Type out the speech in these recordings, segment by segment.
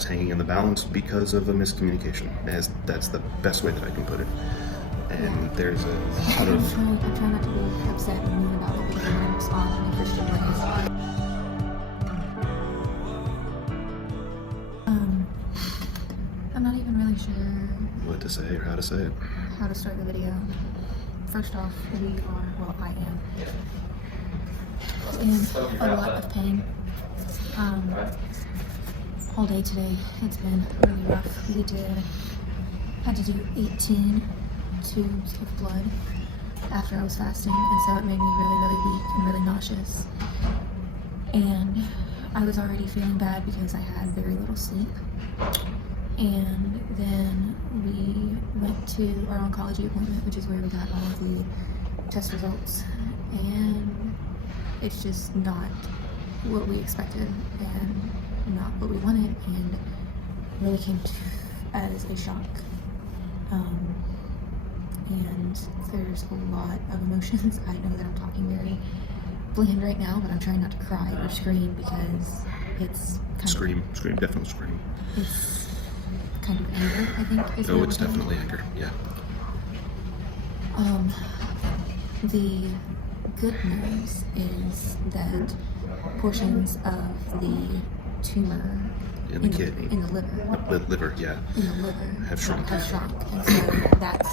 lives hanging in the balance because of a miscommunication. That's the best way that I can put it. And there's a lot of... I'm trying not to be upset and mean about it because I want to respond in a Christian way. I'm not even really sure what to say or how to say it. How to start the video. First off, I am in a lot of pain. All day today, it's been really rough. We had to do 18 tubes of blood after I was fasting, and so it made me really weak and really nauseous. And I was already feeling bad because I had very little sleep. And then we went to our oncology appointment, which is where we got all of the test results, and it's just not what we expected and not what we wanted, and really came as a shock. And there's a lot of emotions. I know that I'm talking very bland right now, but I'm trying not to cry or scream because it's kind Scream, definitely scream. It's kind of anger, I think. It's definitely anger, yeah. The good news is that portions of the tumor in the kidney, in the liver, yeah, in the liver have shrunk, and so that's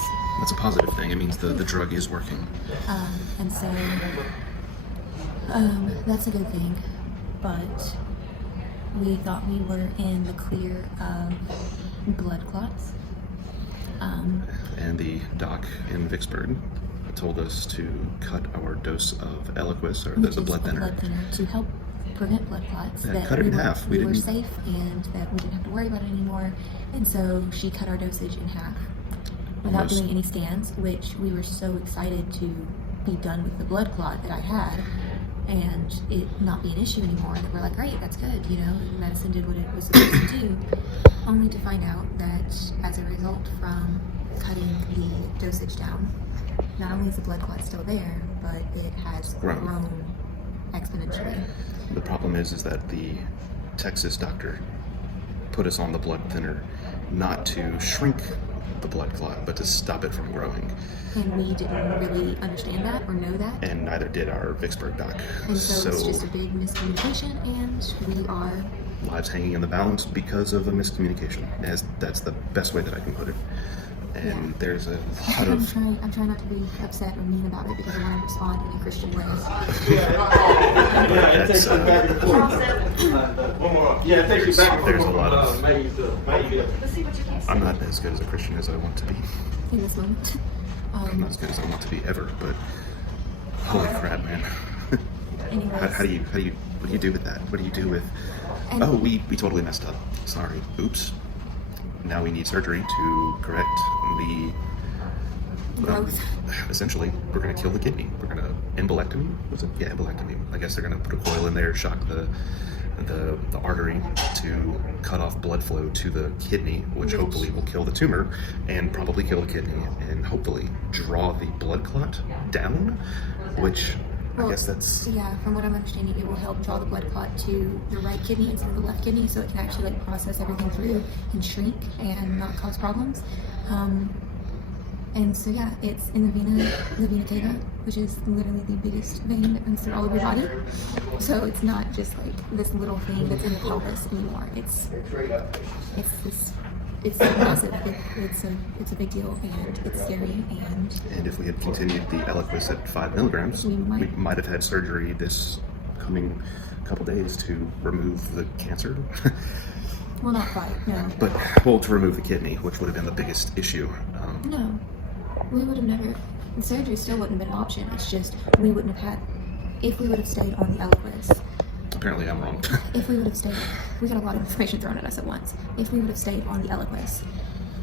a positive thing. It means the drug is working, and so that's a good thing. But we thought we were in the clear of blood clots. And the doc in Vicksburg told us to cut our dose of Eliquis, or the blood thinner, to help prevent blood clots. Yeah, that cut it in half. We were safe and that we didn't have to worry about it anymore. And so she cut our dosage in half without doing any scans, which we were so excited to be done with the blood clot that I had and it not be an issue anymore. That we're like, great, that's good, medicine did what it was supposed to do, only to find out that as a result from cutting the dosage down, not only is the blood clot still there, but it has grown exponentially. The problem is that the Texas doctor put us on the blood thinner not to shrink the blood clot, but to stop it from growing. And we didn't really understand that or know that. And neither did our Vicksburg doc. And so it's just a big miscommunication, and we are... lives hanging in the balance because of a miscommunication. That's the best way that I can put it. And there's a lot of... I'm trying not to be upset or mean about it because I want to respond in a Christian way. There's a lot of... I'm not as good as a Christian as I want to be. In this moment. I'm not as good as I want to be ever, but holy crap, man. How do you what do you do with that? What do you do with... we totally messed up. Sorry. Oops. Now we need surgery to correct the growth. Essentially, we're going to kill the kidney. We're going to embolectomy. Was it? Yeah, embolectomy. I guess they're going to put a coil in there, shock the artery to cut off blood flow to the kidney, which hopefully will kill the tumor and probably kill the kidney and hopefully draw the blood clot down, which... I guess that's... Yeah, from what I'm understanding, it will help draw the blood clot to the right kidney instead of the left kidney, so it can actually process everything through and shrink and not cause problems. And so yeah, it's in the vena cava, which is literally the biggest vein that runs through all of your body. So it's not just like this little thing that's in the pelvis anymore. It's massive. It's a big deal, and it's scary. And if we had continued the Eliquis at 5 milligrams, we might have had surgery this coming couple days to remove the cancer. Well, not quite, no. But to remove the kidney, which would have been the biggest issue. No, we would have never. The surgery still wouldn't have been an option. It's just we wouldn't have had. If we would have stayed on the Eliquis. Apparently I'm wrong. If we would have stayed, we got a lot of information thrown at us at once. If we would have stayed on the Eliquis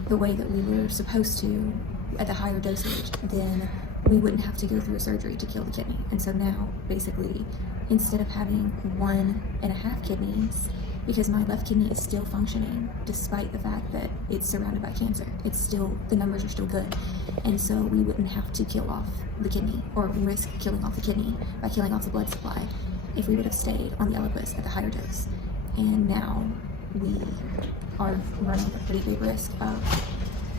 the way that we were supposed to at the higher dosage, then we wouldn't have to go through a surgery to kill the kidney. And so now, basically, instead of having 1.5 kidneys, because my left kidney is still functioning despite the fact that it's surrounded by cancer, it's still, the numbers are still good. And so we wouldn't have to kill off the kidney or risk killing off the kidney by killing off the blood supply if we would have stayed on the Eliquis at the higher dose. And now we are running a pretty big risk of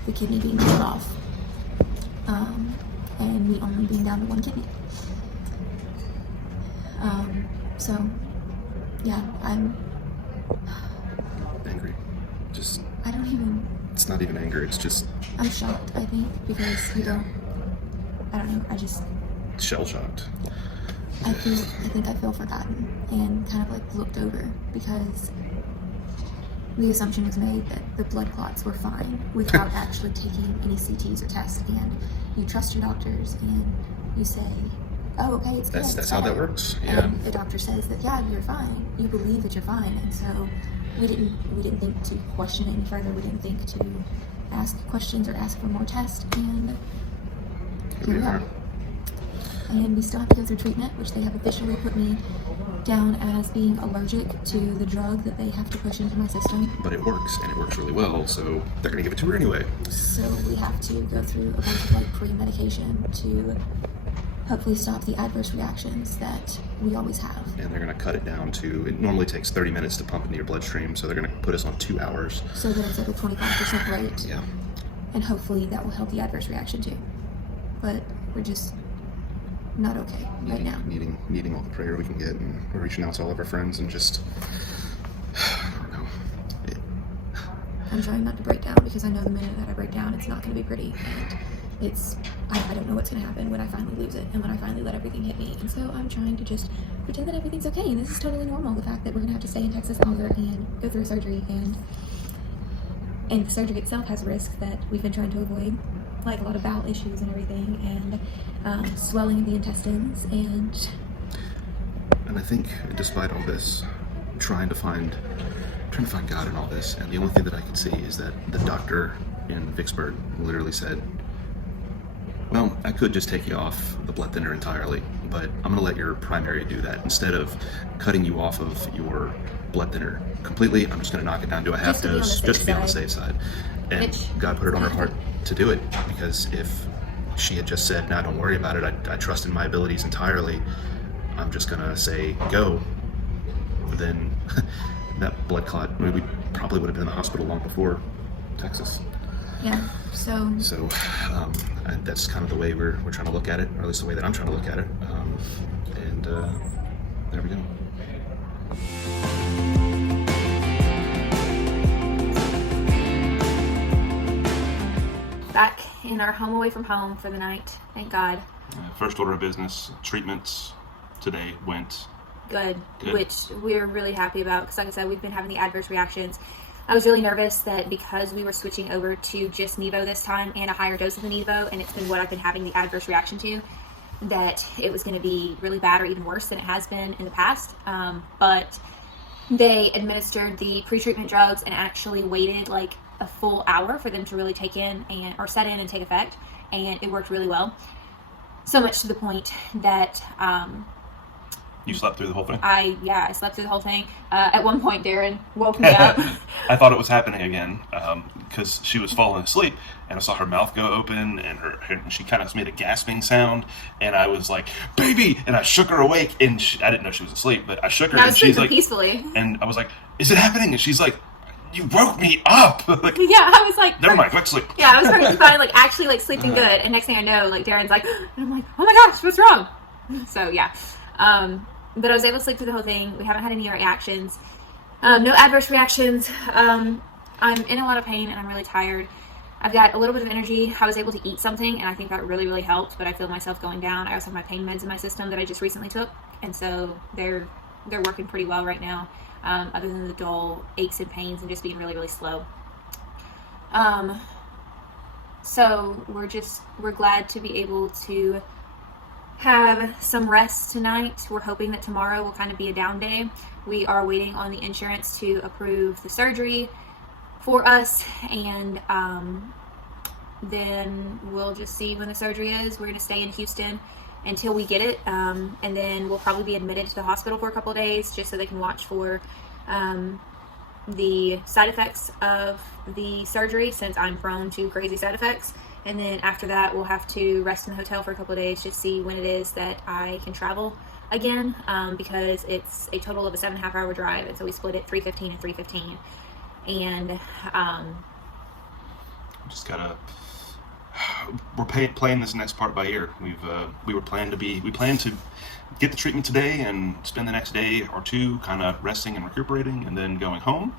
the kidney being cut off, and me only being down to one kidney. So yeah, I'm Angry. Just, I don't even, it's not even anger, it's just I'm shocked, I think, because I don't know, I just, shell shocked. I think I feel forgotten and kind of like looked over, because the assumption was made that the blood clots were fine without actually taking any CTs or tests, and you trust your doctors and you say, oh, okay, it's good. That's how that works. Yeah. And the doctor says that, yeah, you're fine. You believe that you're fine, and so we didn't think to question it any further. We didn't think to ask questions or ask for more tests, and here we are. And we still have to go through treatment, which they have officially put me down as being allergic to the drug that they have to push into my system. But it works, and it works really well, so they're gonna give it to her anyway. So we have to go through a bunch of like pre-medication to hopefully stop the adverse reactions that we always have. And they're gonna cut it down to, it normally takes 30 minutes to pump into your bloodstream, so they're gonna put us on 2 hours. So that it's at a 25% rate. Yeah. And hopefully that will help the adverse reaction too. But we're just not okay right now. Needing all the prayer we can get, and we're reaching out to all of our friends and just, I don't know. I'm trying not to break down, because I know the minute that I break down, it's not going to be pretty. And I don't know what's going to happen when I finally lose it and when I finally let everything hit me. And so I'm trying to just pretend that everything's okay. And this is totally normal. The fact that we're going to have to stay in Texas longer and go through surgery, and the surgery itself has risks that we've been trying to avoid, like a lot of bowel issues and everything, and swelling of the intestines, and I think despite all this, trying to find God in all this, and the only thing that I can see is that the doctor in Vicksburg literally said, well, I could just take you off the blood thinner entirely, but I'm going to let your primary do that. Instead of cutting you off of your blood thinner completely, I'm just going to knock it down to a half dose, just to be on the safe side. And God put it on her heart to do it, because if she had just said, nah, don't worry about it, I trust in my abilities entirely, I'm just going to say go, then that blood clot, we probably would have been in the hospital long before Texas. Yeah, so and that's kind of the way we're trying to look at it, or at least the way that I'm trying to look at it. And there we go. Back in our home away from home for the night, thank God. First order of business, treatments today went good, which we're really happy about, because like I said, we've been having the adverse reactions. I was really nervous that because we were switching over to just Nevo this time and a higher dose of the Nevo, and it's been what I've been having the adverse reaction to, that it was going to be really bad or even worse than it has been in the past. But they administered the pre-treatment drugs and actually waited like a full hour for them to really take in or set in and take effect, and it worked really well. So much to the point that you slept through the whole thing? I slept through the whole thing. At one point, Darren woke me up. I thought it was happening again, because she was falling asleep, and I saw her mouth go open, and she kind of made a gasping sound, and I was like, "Baby!" And I shook her awake, and I didn't know she was asleep, but I shook her, and she's like, peacefully. And I was like, "Is it happening?" And she's like, "You woke me up!" Like, yeah, I was like, "Never mind, let's sleep." Yeah, I was perfectly fine, like actually like sleeping good, and next thing I know, like Darren's like, and I'm like, "Oh my gosh, what's wrong?" So yeah. But I was able to sleep through the whole thing. We haven't had any reactions. No adverse reactions. I'm in a lot of pain and I'm really tired. I've got a little bit of energy. I was able to eat something, and I think that really, really helped, but I feel myself going down. I also have my pain meds in my system that I just recently took, and so they're working pretty well right now, other than the dull aches and pains and just being really, really slow. So we're glad to be able to have some rest tonight. We're hoping that tomorrow will kind of be a down day. We are waiting on the insurance to approve the surgery for us, and then we'll just see when the surgery is. We're going to stay in Houston until we get it, and then we'll probably be admitted to the hospital for a couple of days just so they can watch for the side effects of the surgery, since I'm prone to crazy side effects. And then after that, we'll have to rest in the hotel for a couple of days to see when it is that I can travel again, because it's a total of a 7.5-hour drive, and so we split it 3:15 and 3:15. and just gotta. We're playing this next part by ear. We planned to get the treatment today and spend the next day or two kind of resting and recuperating and then going home.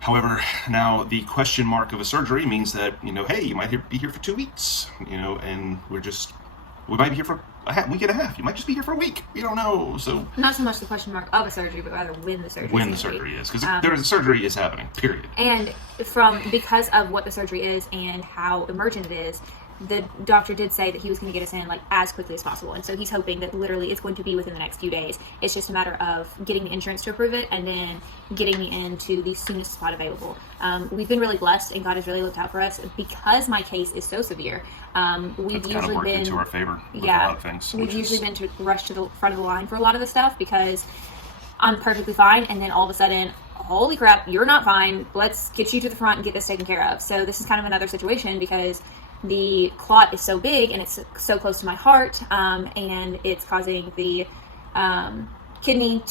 However, now the question mark of a surgery means that, hey, you might be here for 2 weeks, and we might be here for a week and a half. You might just be here for a week. We don't know. So not so much the question mark of a surgery, but rather when the surgery is, because the surgery is happening, period. And because of what the surgery is and how emergent it is, the doctor did say that he was going to get us in like as quickly as possible, and so he's hoping that literally it's going to be within the next few days. It's just a matter of getting the insurance to approve it and then getting me into the soonest spot available. We've been really blessed, and God has really looked out for us because my case is so severe. We've usually been into our favor with a lot of things. We've usually been to rush to the front of the line for a lot of the stuff because I'm perfectly fine, and then all of a sudden, holy crap, you're not fine. Let's get you to the front and get this taken care of. So this is kind of another situation because the clot is so big and it's so close to my heart, and it's causing the kidney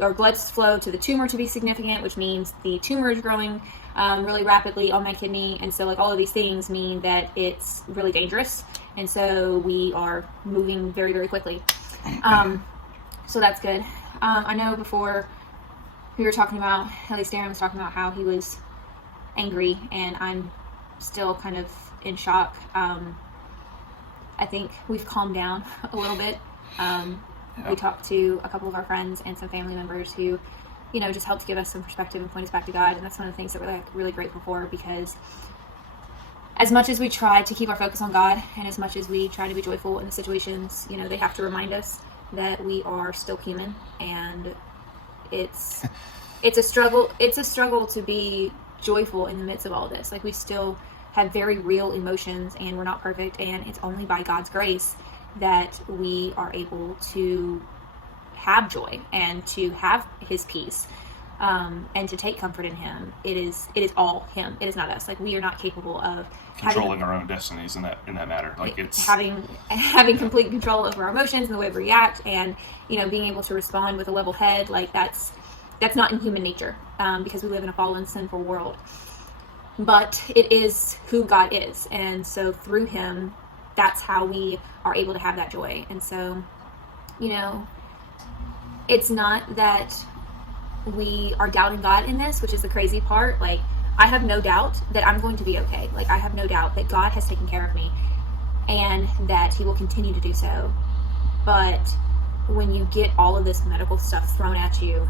or blood flow to the tumor to be significant, which means the tumor is growing really rapidly on my kidney, and so like all of these things mean that it's really dangerous, and so we are moving very, very quickly. So that's good. I know before we were talking about, at least Darren was talking about how he was angry, and I'm still kind of in shock. I think we've calmed down a little bit. We talked to a couple of our friends and some family members who, just helped give us some perspective and point us back to God, and that's one of the things that we're like really grateful for, because as much as we try to keep our focus on God and as much as we try to be joyful in the situations, they have to remind us that we are still human, and it's a struggle. It's a struggle to be joyful in the midst of all of this. Like, we still have very real emotions, and we're not perfect, and it's only by God's grace that we are able to have joy and to have his peace, and to take comfort in him. It is all him. It is not us. Like, we are not capable of controlling our own destinies in that matter. Like, it's having complete control over our emotions and the way we react, and being able to respond with a level head. Like, that's not in human nature, because we live in a fallen, sinful world. But it is who God is, and so through him, that's how we are able to have that joy. And so, it's not that we are doubting God in this, which is the crazy part. Like, I have no doubt that I'm going to be okay. Like, I have no doubt that God has taken care of me and that he will continue to do so. But when you get all of this medical stuff thrown at you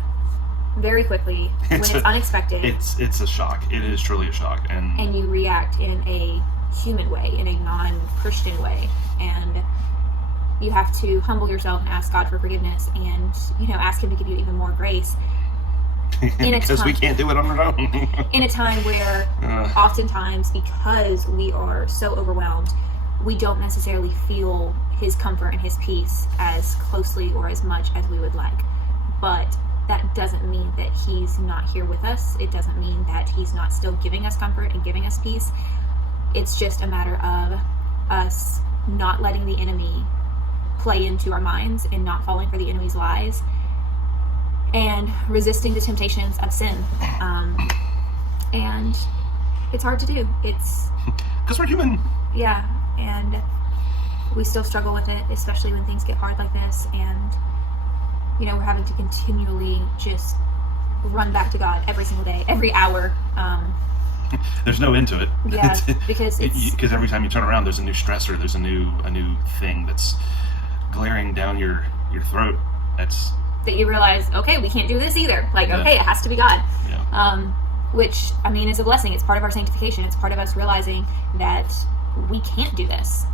very quickly, when it's unexpected, it's a shock. It is truly a shock, and you react in a human way, in a non-Christian way, and you have to humble yourself and ask God for forgiveness, and ask him to give you even more grace because we can't do it on our own. In a time where oftentimes, because we are so overwhelmed, we don't necessarily feel his comfort and his peace as closely or as much as we would like. But that doesn't mean that he's not here with us. It doesn't mean that he's not still giving us comfort and giving us peace. It's just a matter of us not letting the enemy play into our minds and not falling for the enemy's lies, and resisting the temptations of sin. And it's hard to do. It's because we're human. Yeah, and we still struggle with it, especially when things get hard like this, and we're having to continually just run back to God every single day, every hour. There's no end to it. Yeah, because every time you turn around, there's a new stressor. There's a new thing that's glaring down your throat. That you realize, okay, we can't do this either. Like, okay, it has to be God. Yeah. Which, I mean, is a blessing. It's part of our sanctification. It's part of us realizing that we can't do this.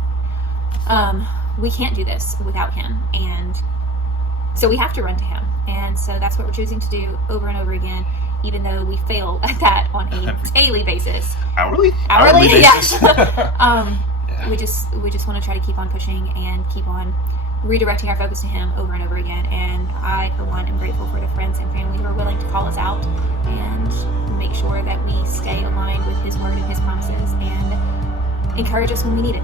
We can't do this without him. And so we have to run to him. And so that's what we're choosing to do over and over again, even though we fail at that on a daily basis. Hourly basis. Yeah. We just want to try to keep on pushing and keep on redirecting our focus to him over and over again. And I, for one, am grateful for the friends and family who are willing to call us out and make sure that we stay aligned with his word and his promises and encourage us when we need it.